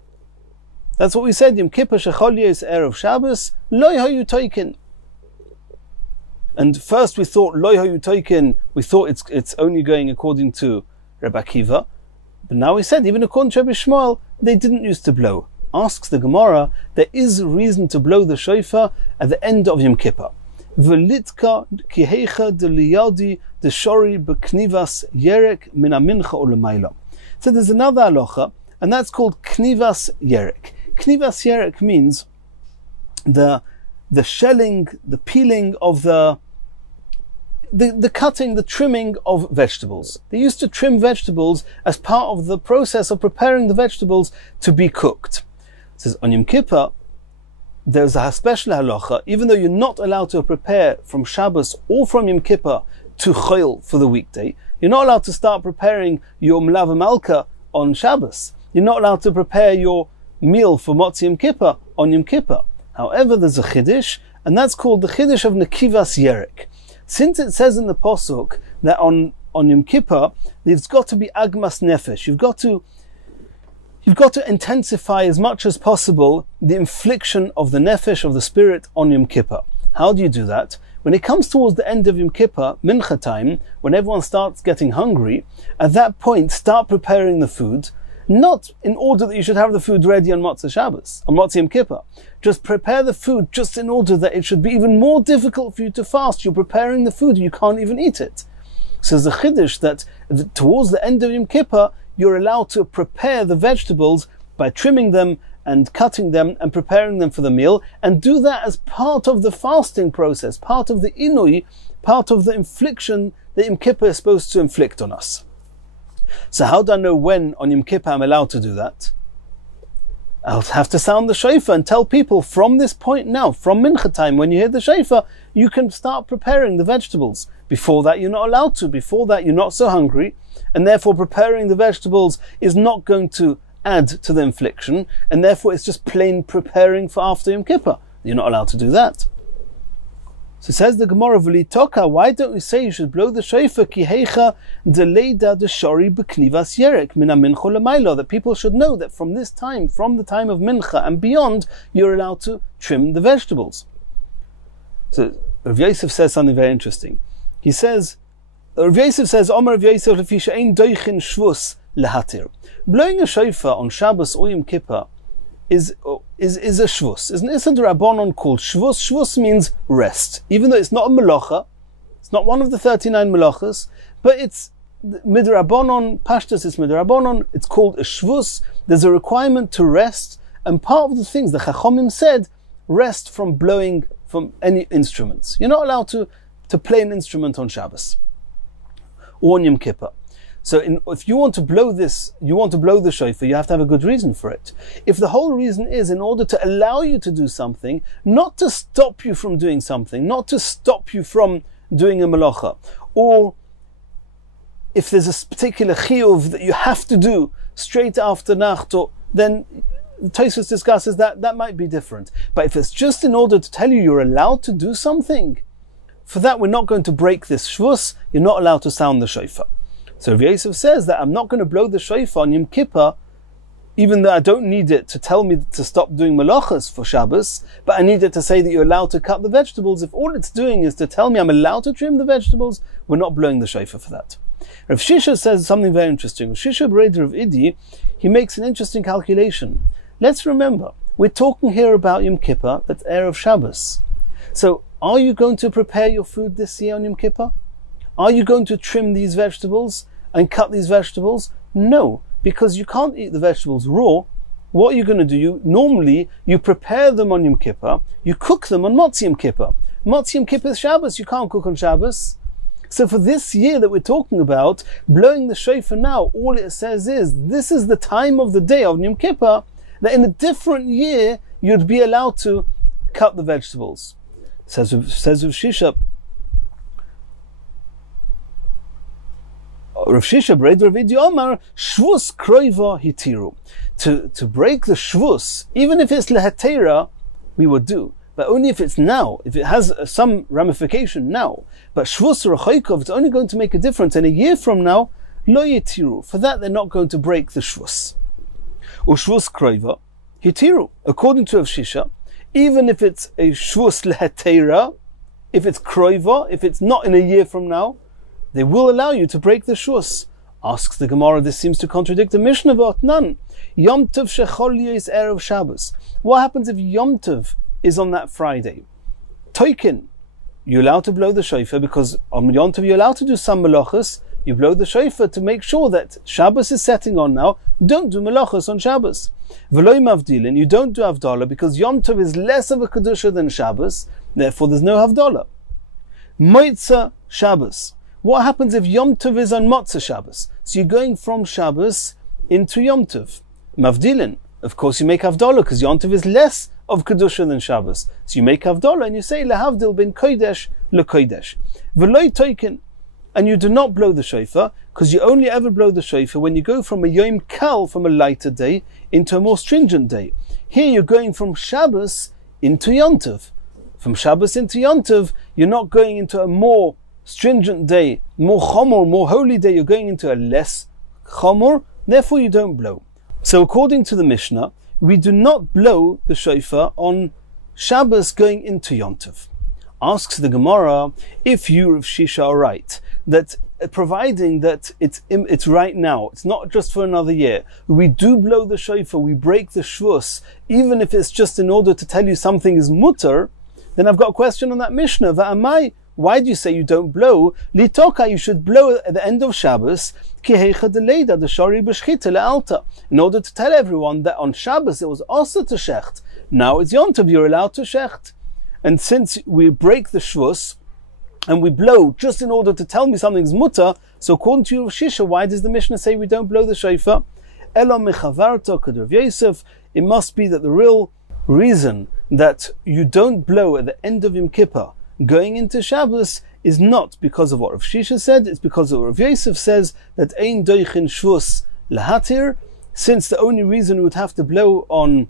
That's what we said, Yom Kippur shechol yos Erev Shabbos, lo hayu toikin. And first we thought, lo hayu toikin, we thought it's only going according to Rabbi Akiva. But now we said, even according to Rabbi Shmuel, they didn't used to blow. Asks the Gemara, there is a reason to blow the shofar at the end of Yom Kippur. V'litka kihecha de liyadi de shori b'knivas yerek min amincha u'lemayla. So there's another halacha, and that's called knivas yerek. Knivas yerek means the shelling, the peeling of the the cutting, the trimming of vegetables. They used to trim vegetables as part of the process of preparing the vegetables to be cooked. It says on Yom Kippur, there's a special halacha, even though you're not allowed to prepare from Shabbos or from Yom Kippur to Chol for the weekday, you're not allowed to start preparing your Mlav Malka on Shabbos. You're not allowed to prepare your meal for Motzi Yom Kippur on Yom Kippur. However, there's a Chiddush, and that's called the Chiddush of Nekivas Yerek. Since it says in the Posuk that on Yom Kippur, there's got to be Agmas Nefesh. You've got to intensify as much as possible the infliction of the Nefesh, of the spirit, on Yom Kippur. How do you do that? When it comes towards the end of Yom Kippur, Mincha time, when everyone starts getting hungry, at that point start preparing the food, not in order that you should have the food ready on Motzei Shabbos, on Motzei Yom Kippur. Just prepare the food just in order that it should be even more difficult for you to fast. You're preparing the food, you can't even eat it. So there's a chiddush that towards the end of Yom Kippur, you're allowed to prepare the vegetables by trimming them and cutting them and preparing them for the meal, and do that as part of the fasting process, part of the inui, part of the infliction that Yom Kippur is supposed to inflict on us. So how do I know when on Yom Kippur I'm allowed to do that? I'll have to sound the shofar and tell people from this point now, from Mincha time, when you hear the shofar, you can start preparing the vegetables. Before that you're not allowed to. Before that you're not so hungry, and therefore preparing the vegetables is not going to add to the infliction, and therefore it's just plain preparing for after Yom Kippur. You're not allowed to do that. So says the Gemara, V'litoka, why don't we say you should blow the shofar, ki heicha deleida deshori b'knivas yerek mina mincha l'maylo, that people should know that from this time, from the time of mincha and beyond, you're allowed to trim the vegetables. So Rav Yosef says something very interesting. He says, Rav Yosef says, Omer Rav Yosef lefi she'ein doichin shvus lehatir. Blowing a shofar on Shabbos or Yom Kippur is a shvus. Isn't a rabbanon called shvus? Shvus means rest. Even though it's not a melacha, it's not one of the 39 melachas, but it's midrabanon, pashtus is midrabanon, it's called a shvus. There's a requirement to rest, and part of the things the Chachomim said, rest from blowing from any instruments. You're not allowed to play an instrument on Shabbos or on Yom Kippur. So if you want to blow the shofar, you have to have a good reason for it. If the whole reason is in order to allow you to do something, not to stop you from doing something, not to stop you from doing a malacha, or if there's a particular chiyuv that you have to do straight after nacht, then Tosfos discusses that might be different. But if it's just in order to tell you you're allowed to do something, for that we're not going to break this shvus, you're not allowed to sound the shofar. So Rav Yosef says that I'm not going to blow the shofar on Yom Kippur, even though I don't need it to tell me to stop doing malachas for Shabbos, but I need it to say that you're allowed to cut the vegetables. If all it's doing is to tell me I'm allowed to trim the vegetables, we're not blowing the shofar for that. Rav Shisha says something very interesting. Rav Shisha Breder of Idi, he makes an interesting calculation. Let's remember, we're talking here about Yom Kippur, that's Erev Shabbos. So, are you going to prepare your food this year on Yom Kippur? Are you going to trim these vegetables and cut these vegetables? No, because you can't eat the vegetables raw. What are you going to do? Normally, you prepare them on Yom Kippur, you cook them on Motzi Yom Kippur. Motzi Yom Kippur is Shabbos, you can't cook on Shabbos. So for this year that we're talking about, blowing the shofar now, all it says is, this is the time of the day of Yom Kippur, that in a different year, you'd be allowed to cut the vegetables. Says Rav Shisha, Rav Shisha Breder of Idi Omar, shvus kroiva hitiru. To break the shvus, even if it's lehatera, we would do. But only if it's now, if it has some ramification now. But shvus rechoikov, it's only going to make a difference. And a year from now, lo yitiru. For that, they're not going to break the shvus. Or shvus kroiva hitiru. According to Rav Shisha, even if it's a shvus lehatera, if it's kroiva, if it's not in a year from now, they will allow you to break the shvus. Asks the Gemara, this seems to contradict the Mishnah about none. Yom Tov shechol yis erev Shabbos. What happens if Yom Tov is on that Friday? Toikin, you're allowed to blow the shofar because on Yom Tov you're allowed to do some malachas. You blow the shofar to make sure that Shabbos is setting on now. Don't do malachas on Shabbos. V'loi mavdilin, you don't do havdalah because Yom Tov is less of a kedusha than Shabbos. Therefore, there's no havdalah. Moitza Shabbos. What happens if Yom Tov is on Motzei Shabbos? So you're going from Shabbos into Yom Tov. Mavdilin. Of course you make Havdalah because Yom Tov is less of Kedusha than Shabbos. So you make Havdalah and you say Lehavdil bin Kodesh leKodesh. V'loi toikin. And you do not blow the shofar because you only ever blow the shofar when you go from a Yom Kal, from a lighter day, into a more stringent day. Here you're going from Shabbos into Yom Tov. From Shabbos into Yom Tov, you're not going into a more stringent day, more chomor, more holy day. You're going into a less chomor. Therefore you don't blow. So according to the Mishnah, we do not blow the shofar on Shabbos going into Yom Tov. Asks the Gemara, if you, Rav Shisha, are right, that providing that it's right now, it's not just for another year, we do blow the shofar, we break the shvus, even if it's just in order to tell you something is mutter, then I've got a question on that Mishnah. Va'amai, why do you say you don't blow? Litoka, you should blow at the end of Shabbos, in order to tell everyone that on Shabbos it was also to shecht. Now it's Yom Tov, you're allowed to shecht. And since we break the shvus, and we blow just in order to tell me something's mutter, so according to Rav Shisha, why does the Mishnah say we don't blow the shofar? It must be that the real reason that you don't blow at the end of Yom Kippur going into Shabbos is not because of what Rav Shisha said, it's because of what Rav Yosef says, that ein doichin shvus lahatir, since the only reason we would have to blow on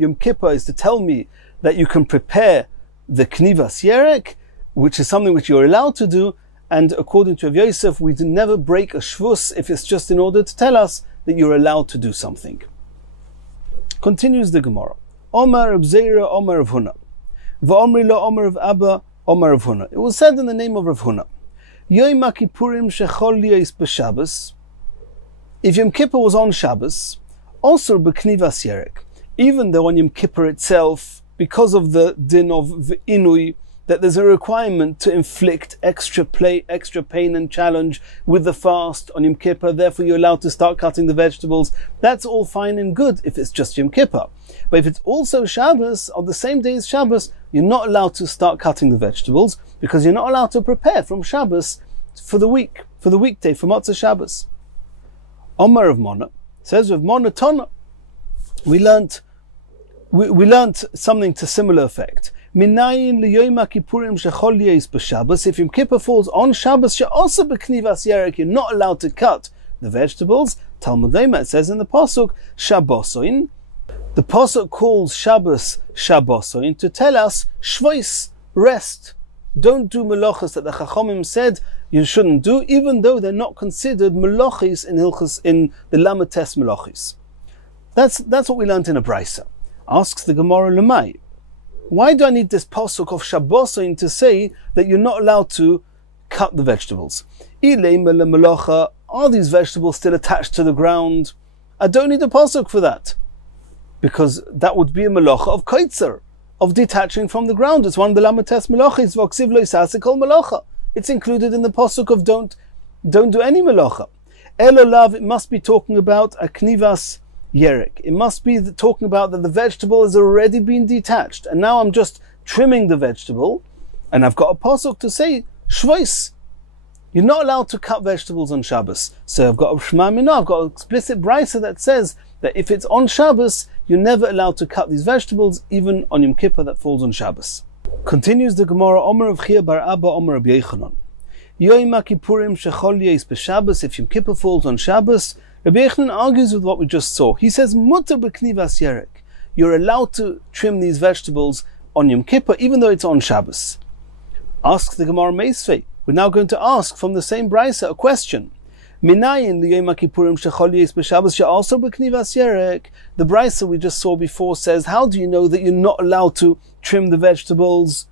Yom Kippur is to tell me that you can prepare the knivas yerek, which is something which you're allowed to do, and according to Rav Yosef, we do never break a shvus if it's just in order to tell us that you're allowed to do something. Continues the Gemara. Omar Rav Zera, Omar Rav Huna. V'omri lo Omar Rav Abba, Omar Rav Huna. It was said in the name of Rav Huna. Yom Kippurim shechol liyos b'Shabbos. If Yom Kippur was on Shabbos, also b'knivas yerek, even though on Yom Kippur itself, because of the din of inui, that there's a requirement to inflict extra pain and challenge with the fast on Yom Kippur, therefore you're allowed to start cutting the vegetables. That's all fine and good if it's just Yom Kippur. But if it's also Shabbos, on the same day as Shabbos, you're not allowed to start cutting the vegetables because you're not allowed to prepare from Shabbos for the weekday, for Motzei Shabbos. Omar of Mona says, Rav Mona Tana, we learnt something to similar effect. Minayin liyom kippurim shechol liyos b'Shabbos. If Yom Kippur falls on Shabbos, also b'knivas yerek, you're not allowed to cut the vegetables. Talmud Lema, it says in the pasuk Shabbosoin. The pasuk calls Shabbos Shabbosoin to tell us shvois, rest. Don't do melachos that the Chachamim said you shouldn't do, even though they're not considered melachis in the Lamates melachis. That's what we learned in a brisa. Asks the Gemara Lemai, why do I need this pasuk of Shabbosoin to say that you're not allowed to cut the vegetables? Are these vegetables still attached to the ground? I don't need a pasuk for that, because that would be a melacha of kaitzer, of detaching from the ground. It's one of the lamates melachis. V'oksiv lo yisasek kol melacha. It's included in the pasuk of don't do any melacha. Elolav, it must be talking about a knivas yerek. It must be talking about that the vegetable has already been detached, and now I'm just trimming the vegetable, and I've got a pasuk to say shvois. You're not allowed to cut vegetables on Shabbos. So I've got a Shema Minah, I've got an explicit brisa that says that if it's on Shabbos, you're never allowed to cut these vegetables, even on Yom Kippur that falls on Shabbos. Continues the Gemara, Omer of Chia bar Abba, Omer of Yechanan. Yom Kippurim shechol liyos b'Shabbos. If Yom Kippur falls on Shabbos, Rabbi Yechanan argues with what we just saw. He says, Mutter b'knivas yerek. You're allowed to trim these vegetables on Yom Kippur, even though it's on Shabbos. Asks the Gemara Meisvei. We're now going to ask from the same brisa a question. Minayin liyom kippurim shechol liyos b'Shabbos she'also b'knivas yerek. The brisa we just saw before says, how do you know that you're not allowed to trim the vegetables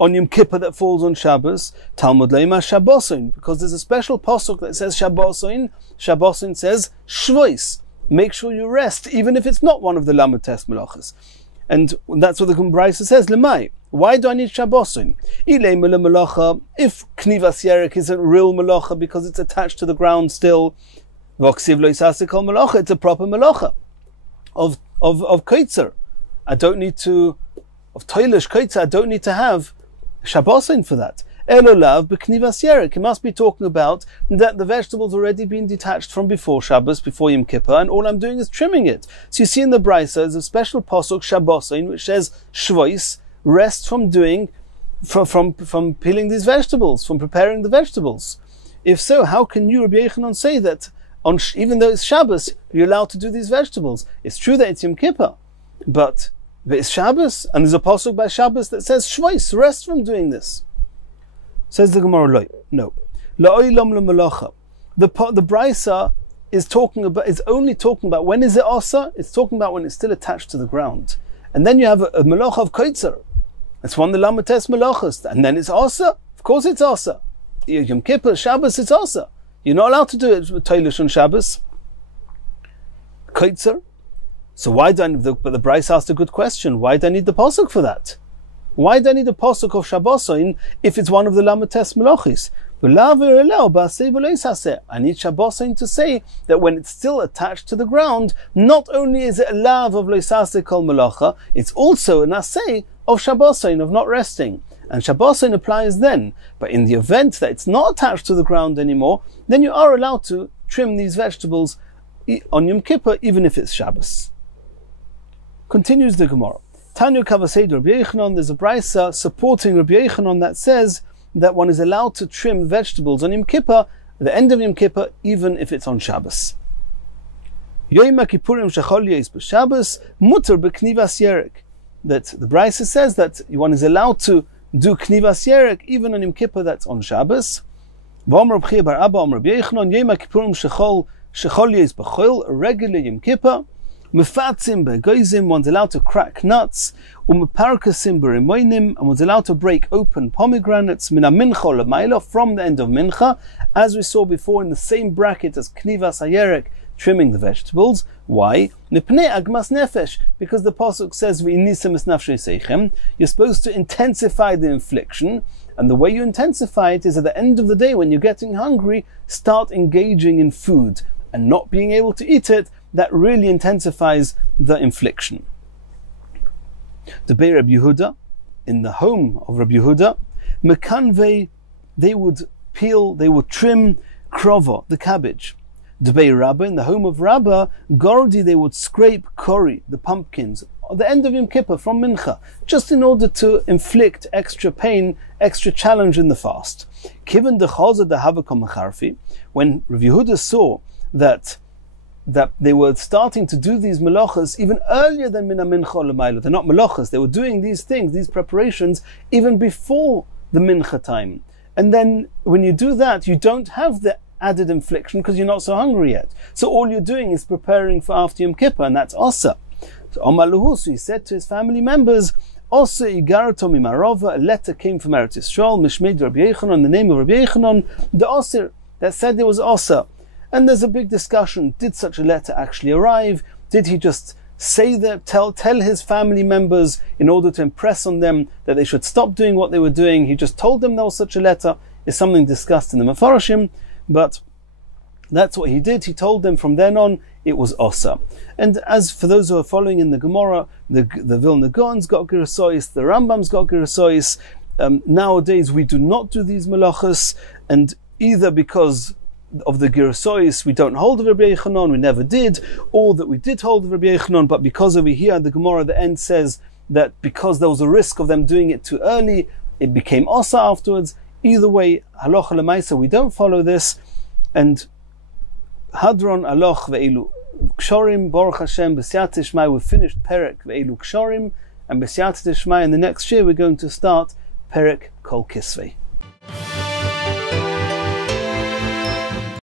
on Yom Kippur that falls on Shabbos? Talmud Lema Shabbosoin, because there's a special pasuk that says Shabbosoin. Shabbosoin says shvois. Make sure you rest, even if it's not one of the lamates melachas. And that's what the brisa says. Lemai. Why do I need Shabbosoin? If knivas yerek isn't real melacha because it's attached to the ground still, v'oksiv lo yisasek kol melacha, it's a proper melacha of kaitzer. I don't need to, of toilish kaitzer, I don't need to have Shabbosin for that. Elolav b'knivas yerek. It must be talking about that the vegetable's already been detached from before Shabbos, before Yom Kippur, and all I'm doing is trimming it. So you see in the Brisa, there's a special pasuk Shabbosin which says shvois, rest from doing, from peeling these vegetables, from preparing the vegetables. If so, how can you, Rabbi Yochanan, say that even though it's Shabbos, you're allowed to do these vegetables? It's true that it's Yom Kippur, but it's Shabbos, and there's a pasuk by Shabbos that says shvois, rest from doing this. Says the Gemara, no. The Brisa is only talking about when is it osa? It's talking about when it's still attached to the ground. And then you have a melacha of koitzer. It's one of the lamates melachas. And then it's osa. Of course it's osa. Yom Kippur, Shabbos, it's osa. You're not allowed to do it with Toilish on Shabbos. Koitzer. So why do I need but the Brisa asked a good question. Why do I need the pasuk for that? Why do I need a pasuk of Shabbosin if it's one of the lamates melachis? I need Shabbosin to say that when it's still attached to the ground, not only is it a lav of loisase kol melacha, it's also an aseh of Shabbosin, of not resting. And Shabbosin applies then. But in the event that it's not attached to the ground anymore, then you are allowed to trim these vegetables on Yom Kippur, even if it's Shabbos. Continues the Gemara. Tanya Kavasei Rabbi Yochanan, there's a brisa supporting Rabbi Yochanan that says that one is allowed to trim vegetables on Yom Kippur, at the end of Yom Kippur, even if it's on Shabbos. Yoyma Kippurim Shechol Yeis b'Shabbos Mutter b'Knivas Yerek. That the brisa says that one is allowed to do Knivas Yerek even on Yom Kippur that's on Shabbos. V'Omer Rabbi Bar Abba Omer Rabbi Yochanan Yoyma Kippurim Shechol Yeis b'Chol, a regular Yom Kippur. Mefatzim begoizim, one's allowed to crack nuts. Umeparkasim berimoinim, and one's allowed to break open pomegranates. Mina mincha l'mayla, from the end of mincha, as we saw before in the same bracket as knivas hayerek, trimming the vegetables. Why? Nipnei agmas nefesh, because the pasuk says v'inisim es nafshei seichem. You're supposed to intensify the infliction, and the way you intensify it is at the end of the day when you're getting hungry, start engaging in food and not being able to eat it. That really intensifies the infliction. The Bei Rabbi Yehuda, in the home of Rabbi Yehuda, mekanvei, they would trim krova, the cabbage. The Bei Rabba, in the home of Rabba, gordi, they would scrape kori, the pumpkins, at the end of Yom Kippur from mincha, just in order to inflict extra pain, extra challenge in the fast. Kiven de chaza de havakom mecharfi, when Rabbi Yehuda saw that they were starting to do these melachas even earlier than mina mincha l'mayla. They're not melachas. They were doing these things, these preparations, even before the mincha time. And then when you do that, you don't have the added infliction because you're not so hungry yet. So all you're doing is preparing for after Yom Kippur, and that's asa. So Omar Luhu, so he said to his family members, Osa igarato mimarova, a letter came from Eretz Yisrael, Mishmeid Rabbi Yochanan, the name of Rabbi Yochanan, the osir, that said there was osa. And there's a big discussion. Did such a letter actually arrive? Did he just say that, tell his family members in order to impress on them that they should stop doing what they were doing? He just told them there was such a letter. Is something discussed in the Mefarshim, but that's what he did. He told them from then on it was osa. And as for those who are following in the Gemara, the Vilna Gaon's got Gerasois, the Rambam's got Gerasois. Nowadays we do not do these melachas, and either because of the Gerasois, we don't hold of Rabbi Yochanan, we never did, or that we did hold of Rabbi Yochanan, but because over here the Gemara at the end says that because there was a risk of them doing it too early, it became osa afterwards. Either way, halacha lemaisa, we don't follow this. And hadron aloch ve'elu kshorim, Baruch Hashem, b'siyat tishmai, we've finished perek ve'elu kshorim, and b'siyat tishmai, in the next year we're going to start perek kol kisvei.